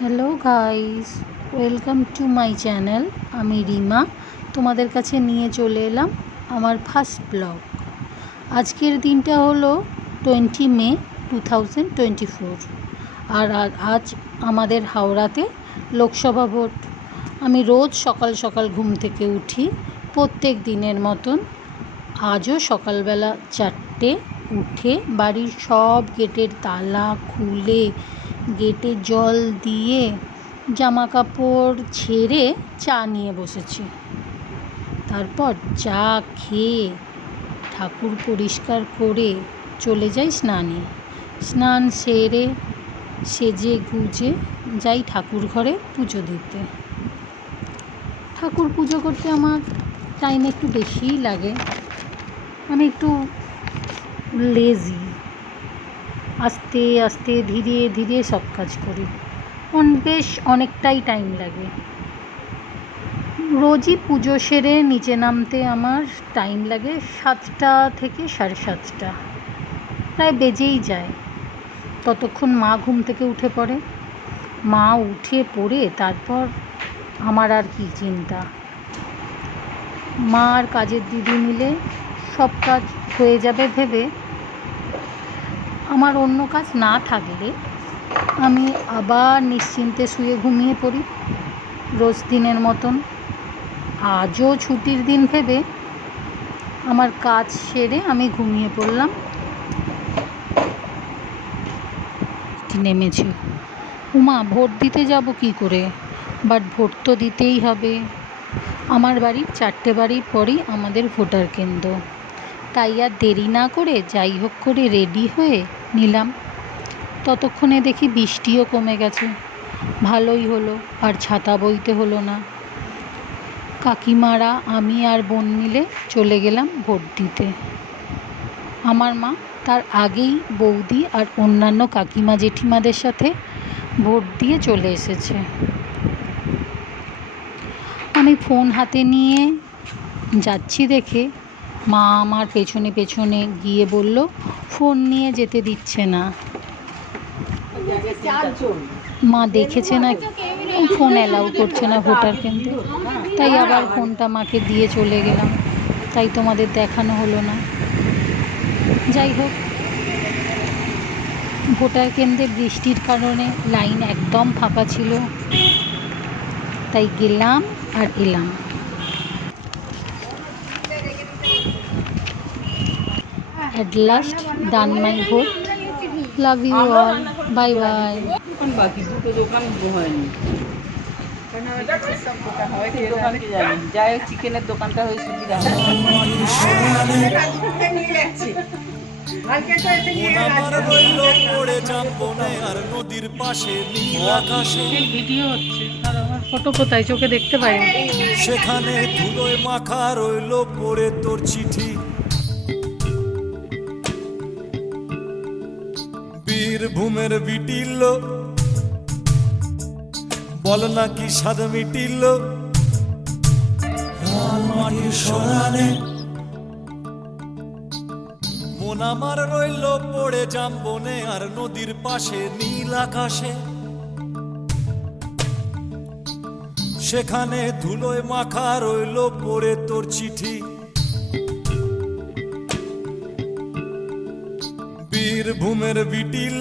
Hello guys, welcome to my channel. আমি রিমা তোমাদের কাছে নিয়ে চলে এলাম আমার ফার্স্ট ব্লগ। আজকের দিনটা হলো 20 মে 2024 আর আজ আমাদের হাওড়াতে লোকসভা ভোট। আমি রোজ সকাল সকাল ঘুম থেকে উঠি প্রত্যেক দিনের মতন। আজও সকালবেলা 4টে উঠে বাড়ির সব গেটের তালা খুলে গেটে জল দিয়ে জামা কাপড় ছেড়ে চা নিয়ে বসেছি। তারপর চা খেয়ে ঠাকুর পরিষ্কার করে চলে যাই স্নানে। স্নান সেরে সেজে গুজে যাই ঠাকুর ঘরে পুজো দিতে। ঠাকুর পুজো করতে আমার টাইম একটু বেশিই লাগে। আমি একটু লেজি, আস্তে আস্তে ধীরে ধীরে সব কাজ করি। বেশ অনেকটাই টাইম লাগে। রোজই পুজো সেরে নিচে নামতে আমার টাইম লাগে 7টা থেকে 7:30, প্রায় বেজেই যায়। ততক্ষণ মা ঘুম থেকে উঠে পড়ে। মা উঠে পড়ে তারপর আমার আর কি চিন্তা। মা আর কাজের দিদি মিলে সব কাজ হয়ে যাবে ভেবে আমার অন্য কাজ না থাকলে আমি আবার নিশ্চিন্তে শুয়ে ঘুমিয়ে পড়ি রোজ দিনের মতন। আজও ছুটির দিন ভেবে আমার কাজ সেরে আমি ঘুমিয়ে পড়লাম। নেমেছে উমা, ভোট দিতে যাব কি করে? বাট ভোট তো দিতেই হবে। আমার বাড়ির 4টে বাড়ির পরই আমাদের ভোটার কেন্দ্র। তাই আর দেরি না করে যাই হোক করে রেডি হয়ে নিলাম। ততক্ষণে দেখি বৃষ্টিও কমে গেছে। ভালোই হলো, আর ছাতা বইতে হলো না। কাকিমারা আমি আর বোন মিলে চলে গেলাম ভোট দিতে। আমার মা তার আগেই বৌদি আর অন্যান্য কাকিমা জেঠিমাদের সাথে ভোট দিয়ে চলে এসেছে। আমি ফোন হাতে নিয়ে যাচ্ছি দেখে মা আমার পেছনে পেছনে গিয়ে বলল ফোন নিয়ে যেতে দিচ্ছে না। মা দেখেছে না ফোন অ্যালাউ করছে না ভোটার কেন্দ্রে, তাই আবার ফোনটা মাকে দিয়ে চলে গেলাম। তাই তোমাদের দেখানো হলো না। যাই হোক, ভোটার কেন্দ্রে বৃষ্টির কারণে লাইন একদম ফাঁকা ছিল, তাই গেলাম আর এলাম। At last done my vote. Love you all. Bye bye. বাকি দুটো দোকান হয়নি, যাই হোক চিকেনের দোকানটা হয়ে সুবিধা ভিডিও হচ্ছে আর আমার ফটো কোথায় চোখে দেখতে পাই না। সেখানে ধুলোয় মাখা রইল পড়ে তোর চিঠি। বীরভূমের বিটিল বল নাকি স্বাদ মিটিল মাটির সরানে। মন আমার রইল পড়ে জাম্বনে আর নদীর পাশে নীল আকাশে। সেখানে ধুলোয় মাখা রইল পড়ে তোর চিঠি। বীরভূমের বিটিল